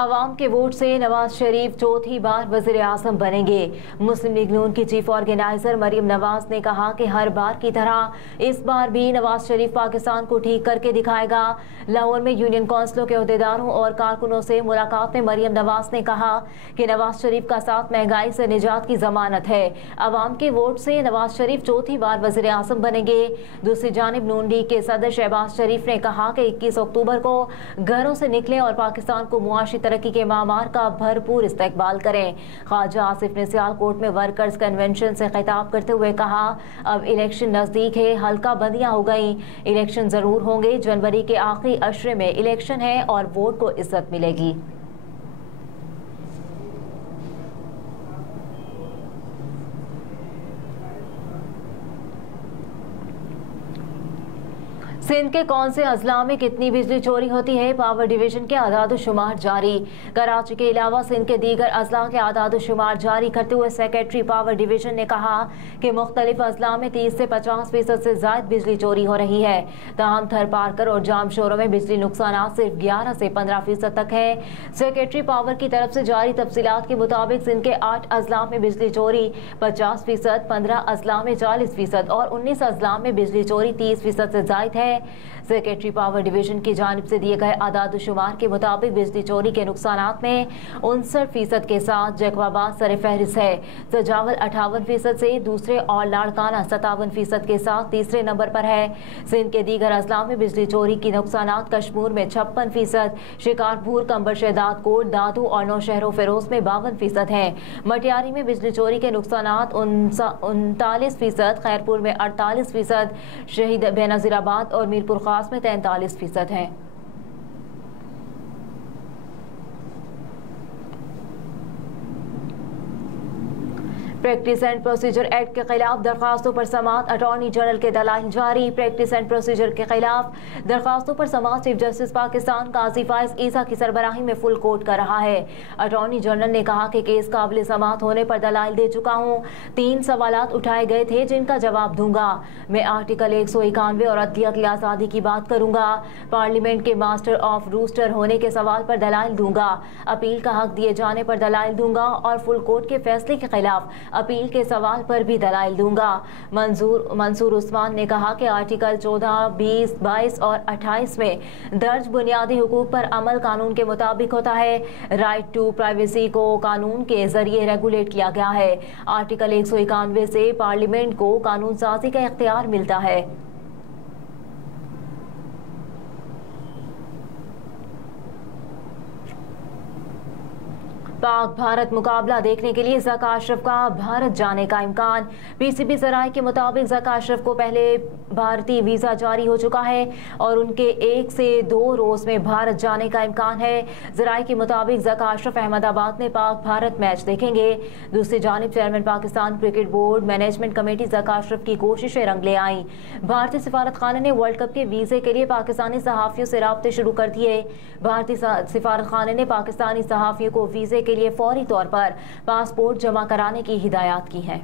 عوام کے ووٹ سے نواز شریف چوتھی بار وزیر اعظم بنیں گے۔ مسلم لیگ نون کی چیف آرگنائزر مریم نواز نے کہا کہ ہر بار کی طرح اس بار بھی نواز شریف پاکستان کو ٹھیک کر کے دکھائے گا۔ لاہور میں یونین کونسلوں کے عہدیداروں اور کارکنوں سے ملاقات میں مریم نواز نے کہا کہ نواز شریف کا ساتھ مہنگائی سے نجات کی ضمانت ہے۔ عوام کے ووٹ سے نواز شریف چوتھی بار وزیر اعظم بنیں گے۔ دوسری جانب نون لیگ کے صدر شہباز شریف نے کہا کہ 21 اکتوبر کو گھروں سے نکلیں اور پاکستان کو معاشی ترقی کے معمار کا بھرپور استقبال کریں۔ خواجہ آصف نے سیالکوٹ میں ورکرز کنونشن سے خطاب کرتے ہوئے کہا اب الیکشن نزدیک ہے، حلقہ بندیاں ہو گئیں، الیکشن ضرور ہوں گے، جنوری کے آخری عشرے میں الیکشن ہے اور ووٹ کو عزت ملے گی۔ سندھ کے کون سے اضلاع میں کتنی بجلی چوری ہوتی ہے، پاور ڈویژن کے اعداد و شمار جاری۔ کراچی کے علاوہ سندھ کے دیگر اضلاع کے اعداد و شمار جاری کرتے ہوئے سیکریٹری پاور ڈویژن نے کہا کہ مختلف اضلاع میں 30 سے 50% سے زائد بجلی چوری ہو رہی ہے۔ تاہم تھر پارکر اور جام شوروں میں بجلی نقصانات صرف 11 سے 15% تک ہے۔ سیکریٹری پاور کی طرف سے جاری تفصیلات کے مطابق سندھ کے 8 اضلاع میں بجلی چوری 50%، 15 اضلاع میں 40% اور 19 اضلاع میں بجلی چوری 30% سے زائد ہے۔ سیکریٹری پاور ڈویژن کی جانب سے دیے گئے اعداد و شمار کے مطابق بجلی چوری کے نقصانات میں 59% کے ساتھ جیکب آباد سر فہرست ہے، سجاول 58% سے دوسرے اور لاڑکانہ 57% کے ساتھ تیسرے نمبر پر ہے۔ سندھ کے دیگر اضلاع میں بجلی چوری کی نقصانات کشمور میں 56%، شکارپور، کمبر شہداد کوٹ، دادو اور نوشہر و فیروز میں 52% ہیں۔ مٹیاری میں بجلی چوری کے نقصانات 39%، خیرپور میں 48%، شہید بینظیر آباد اور میرپور خاص میں 43% ہیں۔ پریکٹس اینڈ پروسیجر ایکٹ کے خلاف درخواستوں پر سماعت، اٹارنی جنرل کے دلائل جاری۔ پریکٹس اینڈ پروسیجر کے خلاف درخواستوں پر سماعت چیف جسٹس پاکستان قاضی فائز عیسیٰ کی سربراہی میں فل کورٹ کر رہا ہے۔ اٹارنی جنرل نے کہا کہ کیس قابل سماعت ہونے پر دلائل دے چکا ہوں، 3 سوالات اٹھائے گئے تھے جن کا جواب دوں گا۔ میں آرٹیکل 191 اور عدلیہ کی آزادی کی بات کروں گا۔ پارلیمنٹ کے ماسٹر آف روسٹر ہونے کے سوال پر دلائل دوں گا، اپیل کا حق دیے جانے پر دلائل دوں گا اور فل کورٹ کے فیصلے کے خلاف اپیل کے سوال پر بھی دلائل دوں گا۔ منصور عثمان نے کہا کہ آرٹیکل 14، 20، 22 اور 28 میں درج بنیادی حقوق پر عمل قانون کے مطابق ہوتا ہے۔ رائٹ ٹو پرائیویسی کو قانون کے ذریعے ریگولیٹ کیا گیا ہے۔ آرٹیکل 191 سے پارلیمنٹ کو قانون سازی کا اختیار ملتا ہے۔ پاک بھارت مقابلہ دیکھنے کے لیے ذکا اشرف کا بھارت جانے کا امکان۔ پی سی بی ذرائع کے مطابق ذکا اشرف کو پہلے بھارتی ویزا جاری ہو چکا ہے اور ان کے 1 سے 2 روز میں بھارت جانے کا امکان ہے۔ ذرائع کے مطابق ذکا اشرف احمد آباد میں پاک بھارت میچ دیکھیں گے۔ دوسری جانب chairman Pakistan cricket board management committee Zaka Ashraf کی کوششیں رنگ لے آئیں۔ بھارتی سفارت خانے نے ورلڈ کپ کے ویزے کے لیے پاکستانی صحافیوں سے رابطے شروع کر دیے۔ بھارتی سفارت خانے نے پاکستانی صحافیوں کو ویزے کے لیے فوری طور پر پاسپورٹ جمع کرانے کی ہدایات کی ہیں۔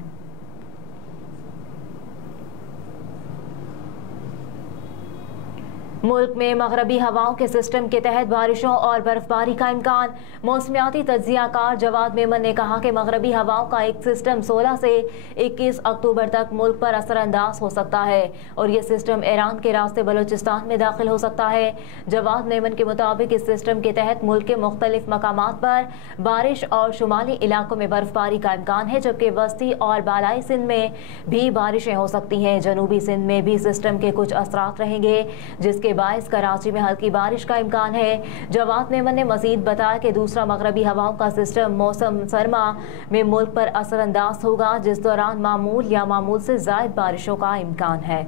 ملک میں مغربی ہواؤں کے سسٹم کے تحت بارشوں اور برف باری کا امکان۔ موسمیاتی تجزیہ کار جواد میمن نے کہا کہ مغربی ہواؤں کا ایک سسٹم 16 سے 21 اکتوبر تک ملک پر اثر انداز ہو سکتا ہے اور یہ سسٹم ایران کے راستے بلوچستان میں داخل ہو سکتا ہے۔ جواد میمن کے مطابق اس سسٹم کے تحت ملک کے مختلف مقامات پر بارش اور شمالی علاقوں میں برف باری کا امکان ہے، جبکہ وسطی اور بالائی سندھ میں بھی بارشیں ہو سکتی ہیں۔ جنوبی سندھ میں بھی سسٹم کے کچھ اثرات رہیں گے جس کے باعث کراچی میں ہلکی بارش کا امکان ہے۔ جواد میمن نے مزید بتایا کہ دوسرا مغربی ہواؤں کا سسٹم موسم سرما میں ملک پر اثر انداز ہوگا، جس دوران معمول یا معمول سے زائد بارشوں کا امکان ہے۔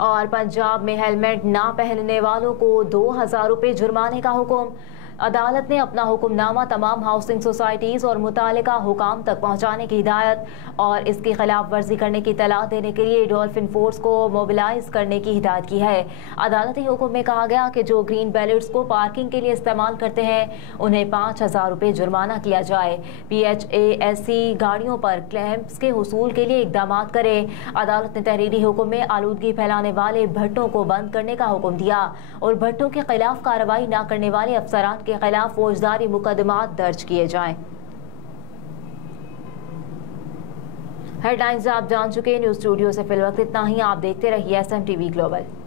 اور پنجاب میں ہیلمٹ نہ پہننے والوں کو 2000 روپے جرمانے کا حکم۔ عدالت نے اپنا حکمنامہ تمام ہاؤسنگ سوسائٹیز اور متعلقہ حکام تک پہنچانے کی ہدایت اور اس کی خلاف ورزی کرنے کی اطلاع دینے کے لیے ڈولفن فورس کو موبلائز کرنے کی ہدایت کی ہے۔ عدالتی حکم میں کہا گیا کہ جو گرین بیلٹس کو پارکنگ کے لیے استعمال کرتے ہیں انہیں 5,000 روپے جرمانہ کیا جائے۔ PHASC گاڑیوں پر کلیمز کے حصول کے لیے اقدامات کرے۔ عدالت نے تحریری حکم میں آلودگی پھیلانے والے بھٹوں کو بند کرنے کا حکم دیا اور بھٹوں کے خلاف کارروائی نہ کرنے والے افسران کے خلاف فوجداری مقدمات درج کیے جائیں۔ ہیڈ لائنز آپ جان چکے، نیوز اسٹوڈیو سے فی الوقت اتنا ہی۔ آپ دیکھتے رہیے SM TV گلوبل۔